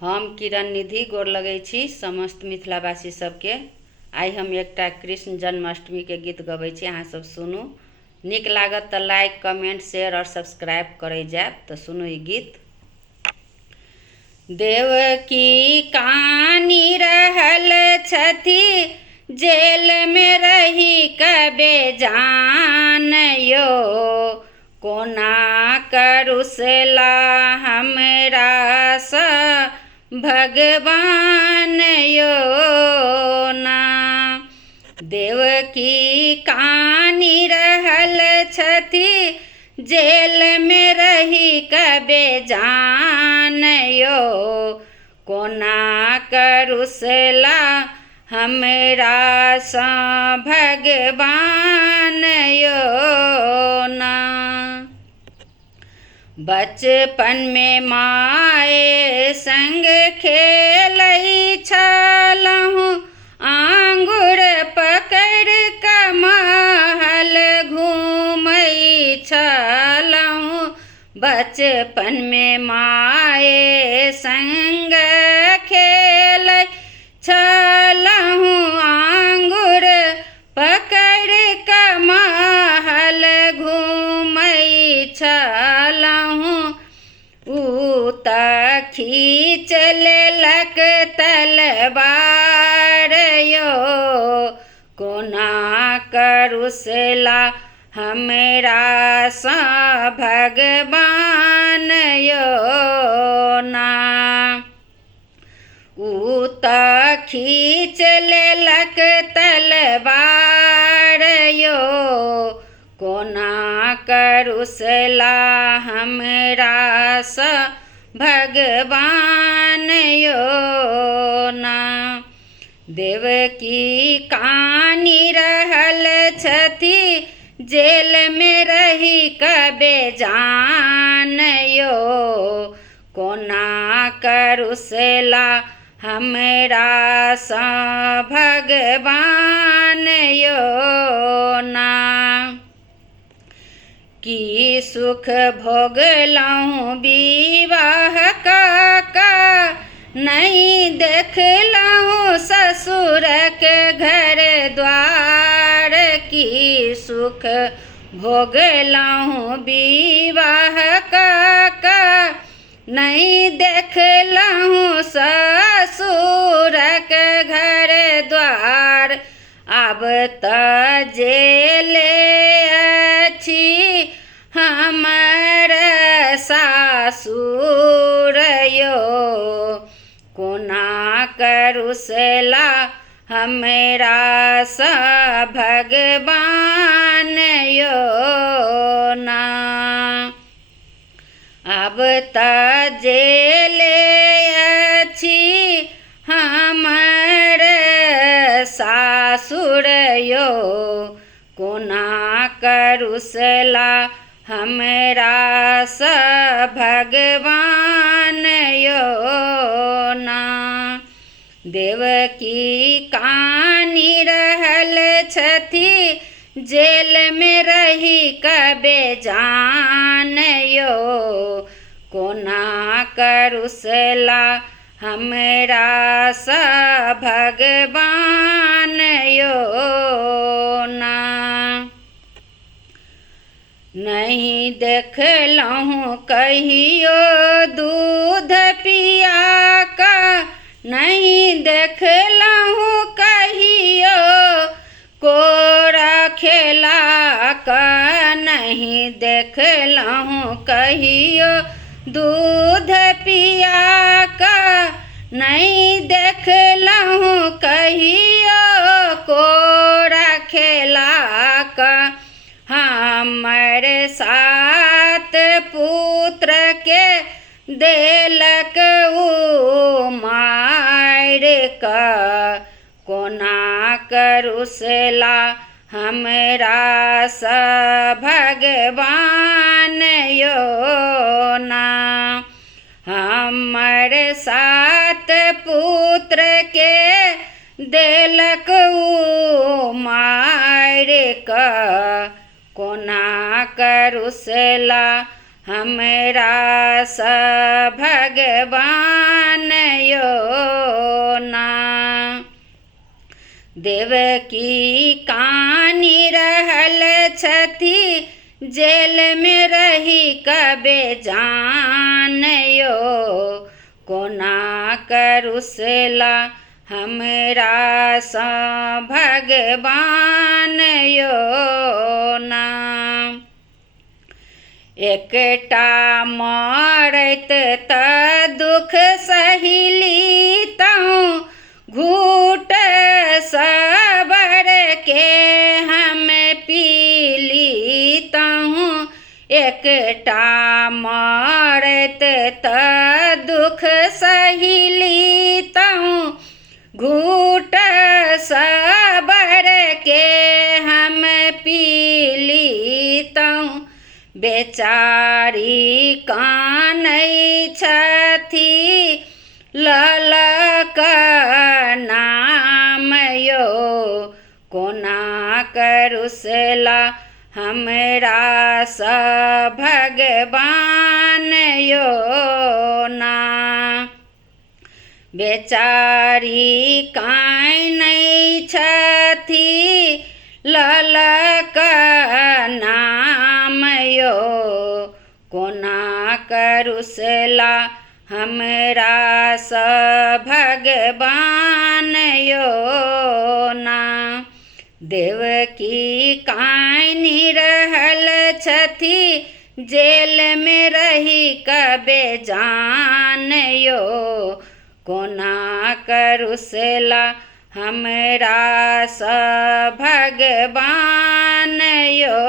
हम किरण निधि गोर लगै छी समस्त मिथिलावासी सबके। आइ हम एकटा कृष्ण जन्माष्टमी के गीत गबै छी, अहाँ सब सुनू। नीक लागत तऽ लाइक कमेंट शेयर और सब्सक्राइब करै जायब। तऽ सुनू ई गीत। देवकी कानी रहल छथि जेल में रही कबे जान यो, कोना करुसला हमरा सा भगवान यो ना। देवकी कानी रहल छथि जेल में रही कबे जान यो, कोना करुसला हमरा सा भगवान यो ना। बचपन में माए संग खेलै छलहुँ, आंगुर पकड़ कऽ महल घूमै छलहुँ। बचपन में माए संग खेलै छलहुँ, आंगुर पकड़ कऽ महल घूमै छलहुँ। ऊ तऽ खींच लेलक तलवार यो, कोना करुसला हमरा सा भगवान यो ना। ऊ तऽ खींच लेलक तलवार यो, कोना करुसला हमरा सा भगवान यो ना। देवकी कानी रहल छथि जेल में रही कबे जान यो, कोना करुसला हमरा सा भगवान यो ना। की सुख भोगलहुँ विवाह का, नहीं देखलहुँ ससुरक घर द्वार। की सुख भोगलहुँ विवाह का, नहीं देखलहुँ ससुरक घर द्वार। आब तऽ जेले अछि हमर सासुर यो, कोना करुसला हमरा सा भगवान यो ना। आब तऽ जेले अछि हमर सासुर यो, कोना करुसला हमरा सा भगवान यो ना। देवकी कानी रहल छथि जेल में रही कबे जान यो, कोना करुसला हमरा सा भगवान यो ना। नहीं देखलहुँ कहियो दूध पिया का, नहीं देखलहुँ कहियो कोरा खेला का, नहीं देखलहुँ कहियो दूध पिया का, नहीं देखलहुँ कहियो कोरा खेला का। हमर सात पुत्र के देलक ऊ मार का, कोना करुसला हमरा सा भगवान यो ना। हमर सात पुत्र के देलक ऊ मार का, कोना करुसला हमरा सा भगवान यो ना। देवकी कानी रहल छथि जेल में रही कबे जान यो, कोना करुसला हमरा सा भगवान यो ना। एकटा मरैत त दुख सहिली तहु घूट सबर के हम पीली तहु। एकटा मरैत त दुख सहिली तहु घूट सबर के हम पीली तहु। बेचारी कानै छथि ललक नाम यो, कोना करुसला हमरा सा भगवान यो ना। बेचारी कानै छथि ललक नाम यो, कोना करुसला हमरा सा भगवान यो ना। देवकी कानी रहल छथि जेल में रही कबे जान यो, कोना करुसला हमरा सा भगवान यो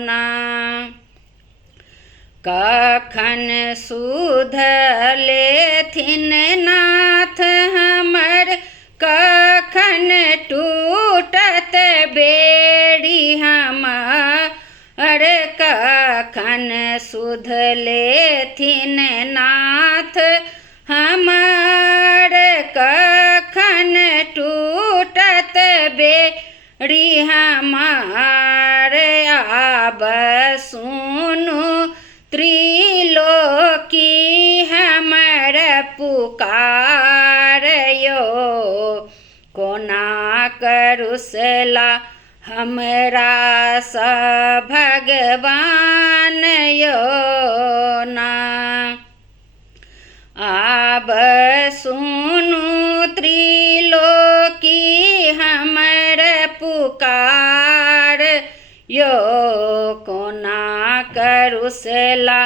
ना। कखन सुध लेथिन नाथ हमर, कखन टूटत बेड़ी हमर। कखन सुध लेथिन नाथ हमर, कखन टूटत बेड़ी हमर। आब सुनु त्रिलोकी हमर पुकार यो, कोना करुसला हमरा सा भगवान यो ना। आब सुनु त्रिलोकी हमर पुकार यो, कोना करुसला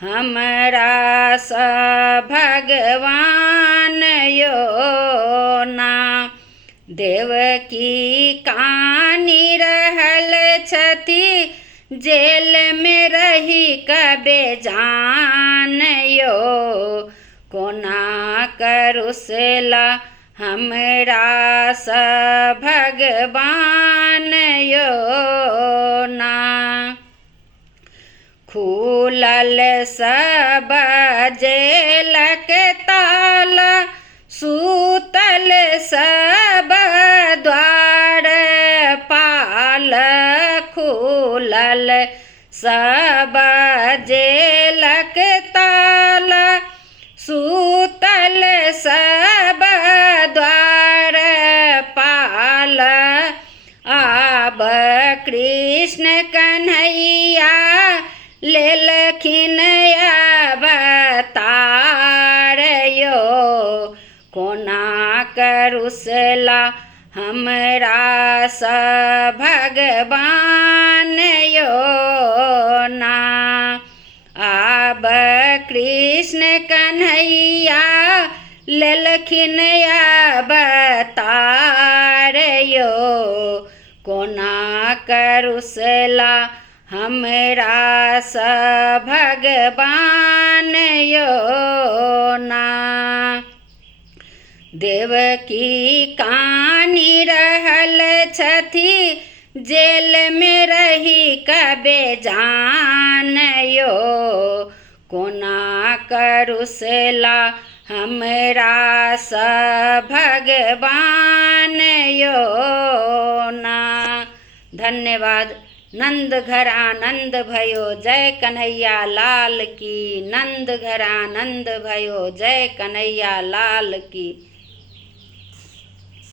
हमरा सा भगवान यो ना। देवकी कानी रहल छथि जेल में रही कबे जान यो, कोना करुसला हमरा सा भगवान यो ना। खुलल सब जेलक ताला, सूतल सब द्वार पाल। खुलल सब जेलक ताला, सूतल सब द्वार पाल। आब कृष्ण कन्हैया लेलखिन अवतार यो, कोना करुसला हमरा सा भगवान यो ना। आब कृष्ण कन्हैया लेलखिन अवतार यो, कोना करुसला हमरा सा भगवान यो ना। देवकी कानी रहल छथि जेल में रही कबे जान यो, कोना करुसला हमरा सा भगवान यो ना। धन्यवाद। नंद घर आनंद भयो जय कन्हैया लाल की। नंद घर आनंद भयो जय कन्हैया लाल की।